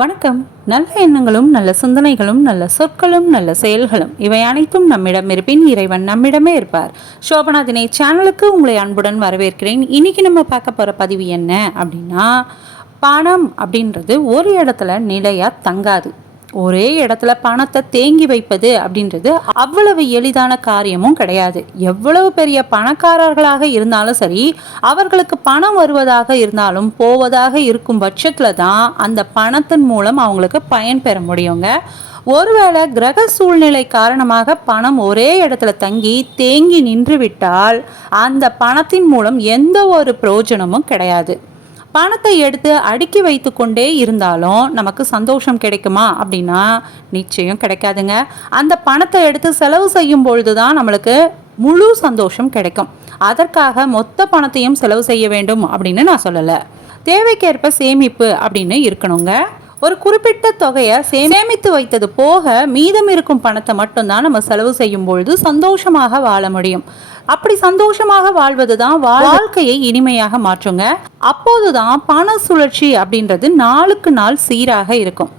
வணக்கம். நல்ல எண்ணங்களும் நல்ல சிந்தனைகளும் நல்ல சொற்களும் நல்ல செயல்களும் இவை அனைத்தும் நம்மிடம் இருப்பின் இறைவன் நம்மிடமே இருப்பார். சோபனா தினை சேனலுக்கு உங்களை அன்புடன் வரவேற்கிறேன். இன்னைக்கு நம்ம பார்க்க போகிற பதிவு என்ன அப்படின்னா பணம் அப்படின்றது ஒரு இடத்துல நிலையாக தங்காது. ஒரே இடத்துல பணத்தை தேங்கி வைப்பது அப்படின்றது அவ்வளவு எளிதான காரியமும் கிடையாது. எவ்வளவு பெரிய பணக்காரர்களாக இருந்தாலும் சரி அவர்களுக்கு பணம் வருவதாக இருந்தாலும் போவதாக இருக்கும் பட்சத்தில் தான் அந்த பணத்தின் மூலம் அவங்களுக்கு பயன் பெற முடியுங்க. ஒருவேளை கிரக சூழ்நிலை காரணமாக பணம் ஒரே இடத்துல தங்கி தேங்கி நின்று விட்டால் அந்த பணத்தின் மூலம் எந்த ஒரு பிரயோஜனமும் கிடையாது. பணத்தை எடுத்து அடுக்கி வைத்து கொண்டே இருந்தாலும் நமக்கு சந்தோஷம் கிடைக்குமா அப்படின்னா நிச்சயம் கிடைக்காதுங்க. அந்த பணத்தை எடுத்து செலவு செய்யும் பொழுது தான் நம்மளுக்கு முழு சந்தோஷம் கிடைக்கும். அதற்காக மொத்த பணத்தையும் செலவு செய்ய வேண்டும் அப்படின்னு நான் சொல்லலை. தேவைக்கேற்ப சேமிப்பு அப்படின்னு இருக்கணுங்க. ஒரு குறிப்பிட்ட தொகையை சேமித்து வைத்தது போக மீதம் இருக்கும் பணத்தை மட்டும்தான் நம்ம செலவு செய்யும் பொழுது சந்தோஷமாக வாழ முடியும். அப்படி சந்தோஷமாக வாழ்வது தான் வாழ்க்கையை இனிமையாக மாற்றுங்க. அப்போதுதான் பண சுழற்சி அப்படின்றது நாளுக்கு நாள் சீராக இருக்கும்.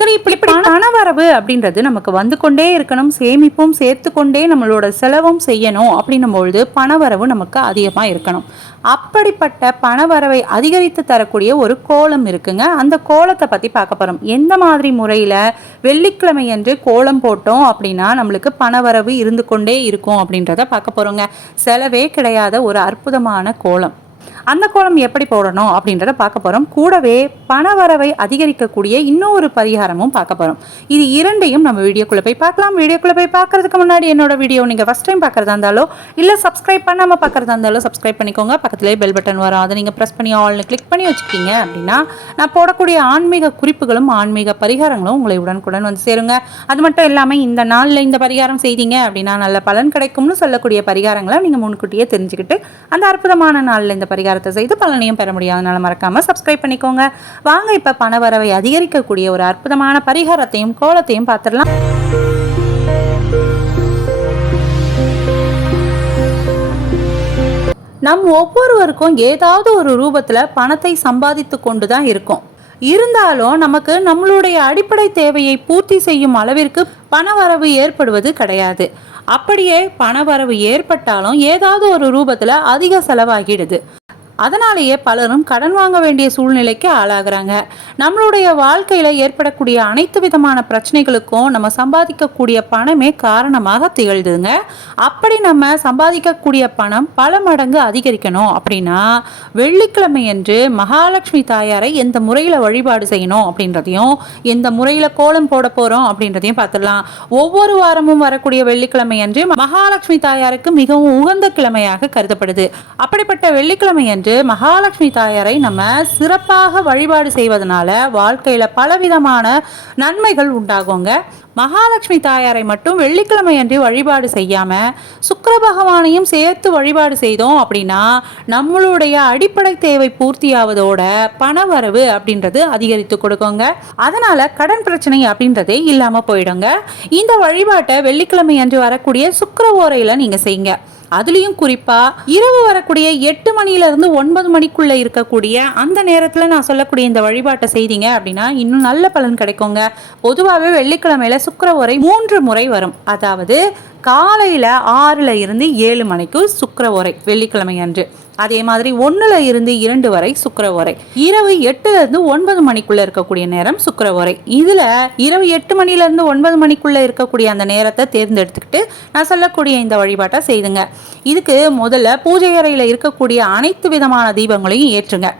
சரி இப்படி பணவரவு அப்படின்றது நமக்கு வந்து கொண்டே இருக்கணும் சேமிப்பும் சேர்த்து கொண்டே நம்மளோட செலவும் செய்யணும் அப்படின்னும் பொழுது பணவரவு நமக்கு அதிகமாக இருக்கணும். அப்படிப்பட்ட பணவரவை அதிகரித்து தரக்கூடிய ஒரு கோலம் இருக்குங்க. அந்த கோலத்தை பற்றி பார்க்க போகிறோம் எந்த மாதிரி முறையில் வெள்ளிக்கிழமை என்று கோலம் போட்டோம் அப்படின்னா நம்மளுக்கு பணவரவு இருந்து கொண்டே இருக்கும் அப்படின்றத பார்க்க போகிறோங்க செலவே கிடையாத ஒரு அற்புதமான கோலம். அந்த கோலம் எப்படி போடணும் அப்படின்றத பார்க்க போகிறோம் கூடவே பணவரவை அதிகரிக்கக்கூடிய இன்னொரு பரிகாரமும் பார்க்க போகிறோம் இது இரண்டையும் நம்ம வீடியோக்குள்ளே போய் பார்க்கலாம். வீடியோக்குள்ளே போய் பார்க்கறதுக்கு முன்னாடி என்னோட வீடியோ நீங்கள் ஃபஸ்ட் டைம் பார்க்குறதா இருந்தாலோ இல்லை சப்ஸ்கிரைப் பண்ணாமல் பார்க்குறதா இருந்தாலும் சப்ஸ்கிரைப் பண்ணிக்கோங்க. பக்கத்துலேயே பெல் பட்டன் வரும். அதை நீங்கள் ப்ரெஸ் பண்ணி ஆல்னு கிளிக் பண்ணி வச்சுக்கிட்டீங்க அப்படின்னா நான் போடக்கூடிய ஆன்மீக குறிப்புகளும் ஆன்மீக பரிகாரங்களும் உங்களை உடனுக்குடன் வந்து சேருங்க. அது மட்டும் இல்லாமல் இந்த நாளில் இந்த பரிகாரம் செய்தீங்க அப்படின்னா நல்ல பலன் கிடைக்கும்னு சொல்லக்கூடிய பரிகாரங்களை நீங்கள் முன்கூட்டியே தெரிஞ்சுக்கிட்டு அந்த அற்புதமான நாளில் இந்த பரிகாரம் பரிகாரத்தை செய்து பலனையும் பெற முடியாதனால மறக்காமல் சப்ஸ்கிரைப் பண்ணிக்கோங்க. வாங்க இப்போ பணவரவை அதிகரிக்கக்கூடிய ஒரு அற்புதமான பரிகாரத்தையும் கோலத்தையும் பார்த்துடலாம். நம் ஒவ்வொருவருக்கும் ஏதாவது ஒரு ரூபத்தில் பணத்தை சம்பாதித்து கொண்டு தான் இருக்கும். இருந்தாலும் நமக்கு நம்மளுடைய அடிப்படை தேவையை பூர்த்தி செய்யும் அளவிற்கு பணவரவு ஏற்படுவது கிடையாது. அப்படியே பணவரவு ஏற்பட்டாலும் ஏதாவது ஒரு ரூபத்தில் அதிக செலவாகிடுது. அதனாலேயே பலரும் கடன் வாங்க வேண்டிய சூழ்நிலைக்கு ஆளாகிறாங்க. நம்மளுடைய வாழ்க்கையில் ஏற்படக்கூடிய அனைத்து விதமான பிரச்சனைகளுக்கும் நம்ம சம்பாதிக்கக்கூடிய பணமே காரணமாக திகழ்துங்க. அப்படி நம்ம சம்பாதிக்கக்கூடிய பணம் பல மடங்கு அதிகரிக்கணும் அப்படின்னா வெள்ளிக்கிழமை என்று மகாலட்சுமி தாயாரை எந்த முறையில் வழிபாடு செய்யணும் அப்படின்றதையும் எந்த முறையில் கோலம் போட போகிறோம் அப்படின்றதையும் பார்த்துடலாம். ஒவ்வொரு வாரமும் வரக்கூடிய வெள்ளிக்கிழமை அன்று மகாலட்சுமி தாயாருக்கு மிகவும் உகந்த கிழமையாக கருதப்படுது. அப்படிப்பட்ட வெள்ளிக்கிழமை அன்று மகாலட்சுமி தாயாரை நம்ம சிறப்பாக வழிபாடு செய்வதனால வாழ்க்கையில பலவிதமான நன்மைகள் உண்டாகுங்க. மகாலட்சுமி தாயாரை மட்டும் வெள்ளிக்கிழமை அன்று வழிபாடு செய்யாம சுக்கர பகவானையும் சேர்த்து வழிபாடு செய்தோம் அப்படின்னா நம்மளுடைய அடிப்படை தேவை பூர்த்தியாவதோட பணவரவு அப்படின்றது அதிகரித்து கொடுக்குங்க. அதனால கடன் பிரச்சனை அப்படின்றதே இல்லாம போயிடுங்க. இந்த வழிபாட்டை வெள்ளிக்கிழமை அன்று வரக்கூடிய சுக்கர ஓரையில நீங்க செய்யுங்க. அதுலேயும் குறிப்பாக இரவு வரக்கூடிய எட்டு மணியிலிருந்து ஒன்பது மணிக்குள்ளே இருக்கக்கூடிய அந்த நேரத்தில் நான் சொல்லக்கூடிய இந்த வழிபாட்டை செய்தீங்க அப்படின்னா இன்னும் நல்ல பலன் கிடைக்குங்க. பொதுவாகவே வெள்ளிக்கிழமையில சுக்கர உரை மூன்று முறை வரும். அதாவது காலையில் ஆறில் இருந்து ஏழு மணிக்கு சுக்கர உரை வெள்ளிக்கிழமை அன்று. அதே மாதிரி ஒன்றுல இருந்து இரண்டு வரை சுக்கர உரை இரவு எட்டுலேருந்து ஒன்பது மணிக்குள்ளே இருக்கக்கூடிய நேரம் சுக்கர உரை இதில் இரவு எட்டு மணிலேருந்து ஒன்பது மணிக்குள்ளே இருக்கக்கூடிய அந்த நேரத்தை தேர்ந்தெடுத்துக்கிட்டு நான் சொல்லக்கூடிய இந்த வழிபாட்டை செய்துங்க. இதுக்கு முதல்ல பூஜை அறையில் இருக்கக்கூடிய அனைத்து விதமான தீபங்களையும் ஏற்றுங்க.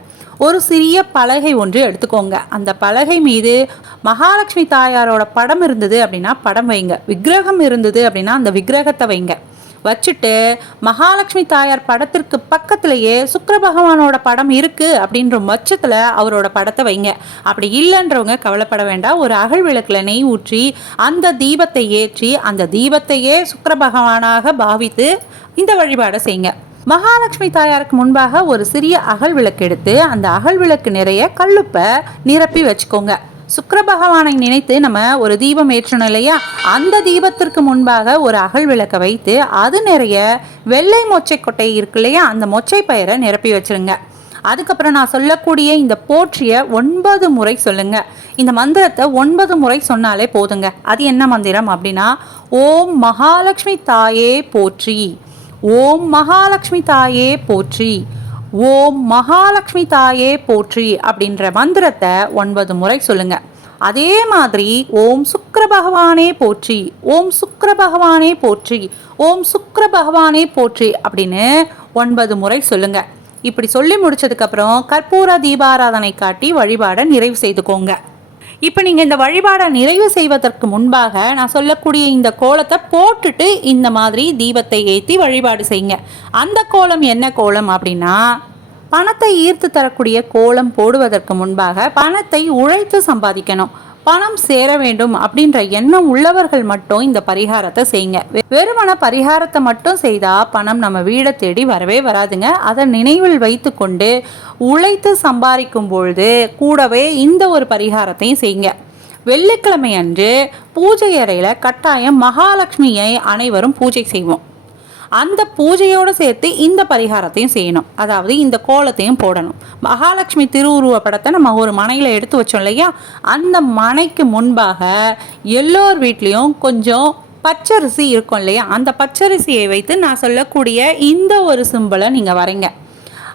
ஒரு சிறிய பலகை ஒன்று எடுத்துக்கோங்க. அந்த பலகை மீது மகாலட்சுமி தாயாரோட படம் இருந்தது அப்படின்னா படம் வைங்க. விக்கிரகம் இருந்தது அப்படின்னா அந்த விக்கிரகத்தை வைங்க. வச்சுட்டு மகாலட்சுமி தாயார் படத்திற்கு பக்கத்திலேயே சுக்கர பகவானோட படம் இருக்குது அப்படின்ற பட்சத்தில் அவரோட படத்தை வைங்க. அப்படி இல்லைன்றவங்க கவலைப்பட வேண்டாம். ஒரு அகல் விளக்கில் நெய் ஊற்றி அந்த தீபத்தை ஏற்றி அந்த தீபத்தையே சுக்கர பகவானாக பாவித்து இந்த வழிபாடை செய்யுங்க மகாலட்சுமி தாயாருக்கு முன்பாக ஒரு சிறிய அகல் விளக்கு எடுத்து அந்த அகல் விளக்கு நிறைய கல்லுப்பை நிரப்பி வச்சுக்கோங்க. சுக்கர பகவானை நினைத்து நம்ம ஒரு தீபம் ஏற்றணும் இல்லையா? அந்த தீபத்திற்கு முன்பாக ஒரு அகல் விளக்கை வைத்து அது நிறைய வெள்ளை மொச்சை கொட்டை இருக்கு இல்லையா? அந்த மொச்சை பயிரை நிரப்பி வச்சிருங்க. அதுக்கப்புறம் நான் சொல்லக்கூடிய இந்த போற்றிய ஒன்பது முறை சொல்லுங்க. இந்த மந்திரத்தை ஒன்பது முறை சொன்னாலே போதுங்க. அது என்ன மந்திரம் அப்படின்னா ஓம் மகாலட்சுமி தாயே போற்றி. ஓம் மகாலட்சுமி தாயே போற்றி. ஓம் மகாலட்சுமி தாயே போற்றி அப்படின்ற மந்திரத்தை ஒன்பது முறை சொல்லுங்க. அதே மாதிரி ஓம் சுக்கர பகவானே போற்றி ஓம் சுக்கர பகவானே போற்றி ஓம் சுக்கர பகவானே போற்றி அப்படின்னு ஒன்பது முறை சொல்லுங்க. இப்படி சொல்லி முடிச்சதுக்கப்புறம் கற்பூர தீபாராதனை காட்டி வழிபாடை நிறைவு செய்துக்கோங்க. இப்போ நீங்கள் இந்த வழிபாடை நிறைவு செய்வதற்கு முன்பாக நான் சொல்லக்கூடிய இந்த கோலத்தை போட்டுட்டு இந்த மாதிரி தீபத்தை ஏற்றி வழிபாடு செய்யுங்க. அந்த கோலம் என்ன கோலம் அப்படின்னா பணத்தை ஈர்த்து தரக்கூடிய கோலம் போடுவதற்கு முன்பாக பணத்தை உழைத்து சம்பாதிக்கணும். பணம் சேர வேண்டும் அப்படின்ற எண்ணம் உள்ளவர்கள் மட்டும் இந்த பரிகாரத்தை செய்யுங்க. வெறுமன பரிகாரத்தை மட்டும் செய்தால் பணம் நம்ம வீடை தேடி வரவே வராதுங்க. அதை நினைவில் வைத்துக்கொண்டு உழைத்து சம்பாதிக்கும் பொழுது கூடவே இந்த ஒரு பரிகாரத்தையும் செய்யுங்க. வெள்ளிக்கிழமை அன்று பூஜை அறையில் கட்டாயம் மகாலட்சுமியை அனைவரும் பூஜை செய்வோம். அந்த பூஜையோடு சேர்த்து இந்த பரிகாரத்தையும் செய்யணும். அதாவது இந்த கோலத்தையும் போடணும். மகாலட்சுமி திருவுருவ படத்தை நம்ம ஒரு மனையில் எடுத்து வச்சோம் இல்லையா? அந்த மனைக்கு முன்பாக எல்லோர் வீட்லேயும் கொஞ்சம் பச்சரிசி இருக்கும் இல்லையா? அந்த பச்சரிசியை வைத்து நான் சொல்லக்கூடிய இந்த ஒரு சிம்பிளை நீங்கள் வரைங்க.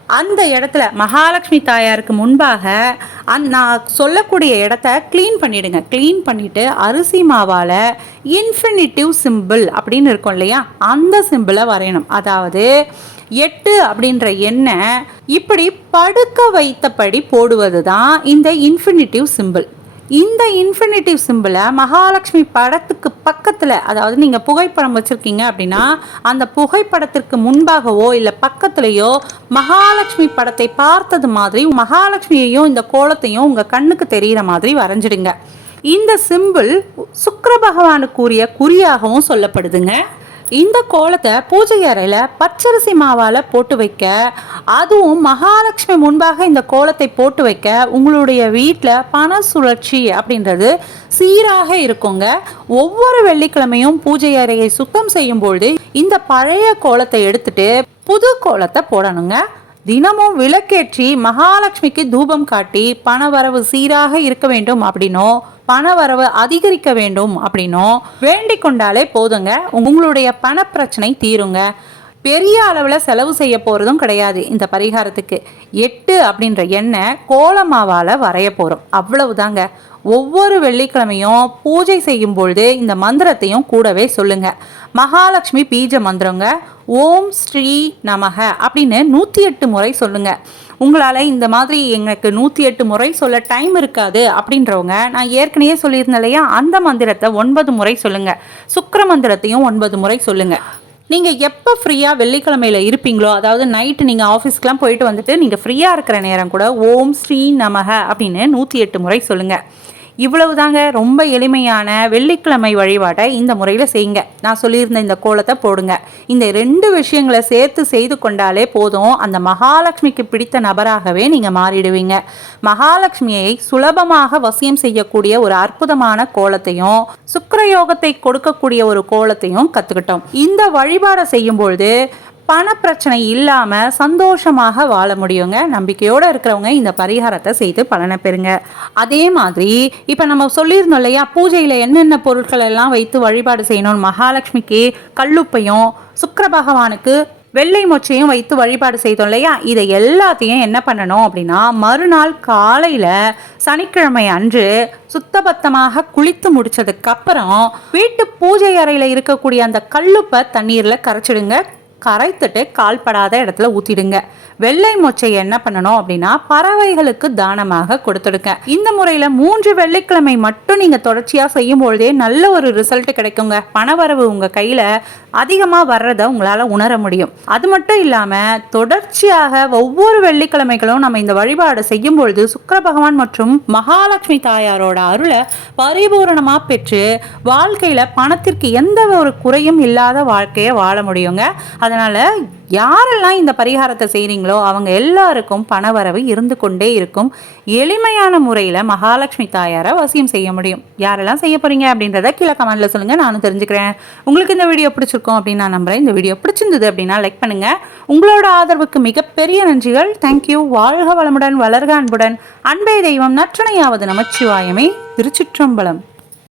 அந்த இடத்துல மகாலட்சுமி தாயாருக்கு முன்பாக அந் நான் சொல்லக்கூடிய இடத்த க்ளீன் பண்ணிவிடுங்க க்ளீன் பண்ணிவிட்டு அரிசி மாவால் இன்ஃபினிட்டிவ் சிம்பிள் அப்படின்னு இருக்கும் இல்லையா? அந்த சிம்பிளை வரையணும். அதாவது எட்டு அப்படின்ற எண்ணை இப்படி படுக்க வைத்தபடி போடுவது தான் இந்த இன்ஃபினிட்டிவ் சிம்பிள் இந்த இன்ஃபினிட்டிவ் சிம்பிளை மகாலட்சுமி படத்துக்கு பக்கத்தில் அதாவது நீங்கள் புகைப்படம் வச்சுருக்கீங்க அப்படின்னா அந்த புகைப்படத்திற்கு முன்பாகவோ இல்லை பக்கத்துலேயோ மகாலட்சுமி படத்தை பார்த்தது மாதிரி மகாலட்சுமியையும் இந்த கோலத்தையும் உங்கள் கண்ணுக்கு தெரிகிற மாதிரி வரைஞ்சிடுங்க. இந்த சிம்பிள் சுக்கர பகவானுக்குரிய குறியாகவும் சொல்லப்படுதுங்க. இந்த கோலத்தை பூஜை அறையில் பச்சரிசி மாவால் போட்டு வைக்க அதுவும் மகாலட்சுமி முன்பாக இந்த கோலத்தை போட்டு வைக்க உங்களுடைய வீட்டில் பண சுழற்சி அப்படின்றது சீராக இருக்குங்க. ஒவ்வொரு வெள்ளிக்கிழமையும் பூஜை அறையை சுத்தம் செய்யும்பொழுது இந்த பழைய கோலத்தை எடுத்துட்டு புது கோலத்தை போடணுங்க. தினமும் விளக்கேற்றி மகாலட்சுமிக்கு தூபம் காட்டி பணவரவு சீராக இருக்க வேண்டும் அப்படின்னோ பணவரவு அதிகரிக்க வேண்டும் அப்படின்னோ வேண்டிக் கொண்டாலே போதுங்க. உங்களுடைய பணப்பிரச்சனை தீருங்க. பெரிய அளவில் செலவு செய்ய போகிறதும் கிடையாது இந்த பரிகாரத்துக்கு. எட்டு அப்படின்ற எண்ணெய் கோலமாவால் வரைய போகிறோம் அவ்வளவுதாங்க. ஒவ்வொரு வெள்ளிக்கிழமையும் பூஜை செய்யும் பொழுது இந்த மந்திரத்தையும் கூடவே சொல்லுங்கள் மகாலட்சுமி பீஜ மந்திரங்க. ஓம் ஸ்ரீ நமக அப்படின்னு நூற்றி எட்டு முறை சொல்லுங்கள் உங்களால் இந்த மாதிரி எனக்கு நூற்றி எட்டு முறை சொல்ல டைம் இருக்காது அப்படின்றவங்க நான் ஏற்கனவே சொல்லியிருந்தேன் இல்லையா? அந்த மந்திரத்தை ஒன்பது முறை சொல்லுங்கள் சுக்கிர மந்திரத்தையும் ஒன்பது முறை சொல்லுங்கள் நீங்கள் எப்போ ஃப்ரீயாக வெள்ளிக்கிழமையில் இருப்பீங்களோ அதாவது நைட்டு நீங்கள் ஆஃபீஸ்க்கெலாம் போயிட்டு வந்துட்டு நீங்கள் ஃப்ரீயாக இருக்கிற நேரம் கூட ஓம் ஸ்ரீ நமக அப்படின்னு நூற்றி எட்டு முறை சொல்லுங்கள் இவ்வளவு தாங்க ரொம்ப எளிமையான வெள்ளிக்கிழமை வழிபாட்டை இந்த முறையில் செய்யுங்க. நான் சொல்லியிருந்த இந்த கோலத்தை போடுங்க. இந்த ரெண்டு விஷயங்களை சேர்த்து செய்து கொண்டாலே போதும். அந்த மகாலட்சுமிக்கு பிடித்த நபராகவே நீங்கள் மாறிடுவீங்க. மகாலட்சுமியை சுலபமாக வசியம் செய்யக்கூடிய ஒரு அற்புதமான கோலத்தையும் சுக்கரயோகத்தை கொடுக்கக்கூடிய ஒரு கோலத்தையும் கற்றுக்கிட்டோம் இந்த வழிபாடை செய்யும்பொழுது பணப்பிரச்சனை இல்லாமல் சந்தோஷமாக வாழ முடியுங்க. நம்பிக்கையோடு இருக்கிறவங்க இந்த பரிகாரத்தை செய்து பலனை பெறுங்க. அதே மாதிரி இப்போ நம்ம சொல்லியிருந்தோம் இல்லையா பூஜையில் என்னென்ன பொருட்கள் எல்லாம் வைத்து வழிபாடு செய்யணும் மகாலட்சுமிக்கு கல்லுப்பையும் சுக்கர பகவானுக்கு வெள்ளை மொச்சையும் வைத்து வழிபாடு செய்தோம் இல்லையா இதை எல்லாத்தையும் என்ன பண்ணணும் அப்படின்னா மறுநாள் காலையில் சனிக்கிழமை அன்று சுத்தபத்தமாக குளித்து முடிச்சதுக்கப்புறம் வீட்டு பூஜை அறையில் இருக்கக்கூடிய அந்த கல்லுப்பை தண்ணீரில் கரைச்சிடுங்க. கரைத்துட்டு கால்படாத இடத்துல ஊற்றிடுங்க வெள்ளை மொச்சை என்ன பண்ணணும் அப்படின்னா பறவைகளுக்கு தானமாக கொடுத்துடுங்க. இந்த முறையில் மூன்று வெள்ளிக்கிழமை மட்டும் நீங்கள் தொடர்ச்சியாக செய்யும் பொழுதே நல்ல ஒரு ரிசல்ட் கிடைக்குங்க. பணவரவு உங்கள் கையில் அதிகமாக வர்றதை உங்களால் உணர முடியும். அது மட்டும் இல்லாமல் தொடர்ச்சியாக ஒவ்வொரு வெள்ளிக்கிழமைகளும் நம்ம இந்த வழிபாடு செய்யும் பொழுது சுக்கர பகவான் மற்றும் மகாலட்சுமி தாயாரோட அருளை பரிபூரணமாக பெற்று வாழ்க்கையில் பணத்திற்கு எந்த ஒரு குறையும் இல்லாத வாழ்க்கையை வாழ முடியுங்க. அதனால் அதனால் யாரெல்லாம் இந்த பரிகாரத்தை செய்கிறீங்களோ அவங்க எல்லாருக்கும் பணவரவு இருந்து கொண்டே இருக்கும். எளிமையான முறையில் மகாலட்சுமி தாயாரை வசியம் செய்ய முடியும். யாரெல்லாம் செய்ய போகிறீங்க அப்படின்றத கீழே கமெண்டில் சொல்லுங்கள் நானும் தெரிஞ்சுக்கிறேன். உங்களுக்கு இந்த வீடியோ பிடிச்சிருக்கும் அப்படின்னு நான் நம்புகிறேன் இந்த வீடியோ பிடிச்சிருந்தது அப்படின்னா லைக் பண்ணுங்கள் உங்களோட ஆதரவுக்கு மிகப்பெரிய நன்றிகள். தேங்க்யூ வாழ்க வளமுடன் வளர்க அன்புடன். அன்பே தெய்வம் நற்றணையாவது நமச்சிவாயமே. திருச்சிற்றம்பலம்.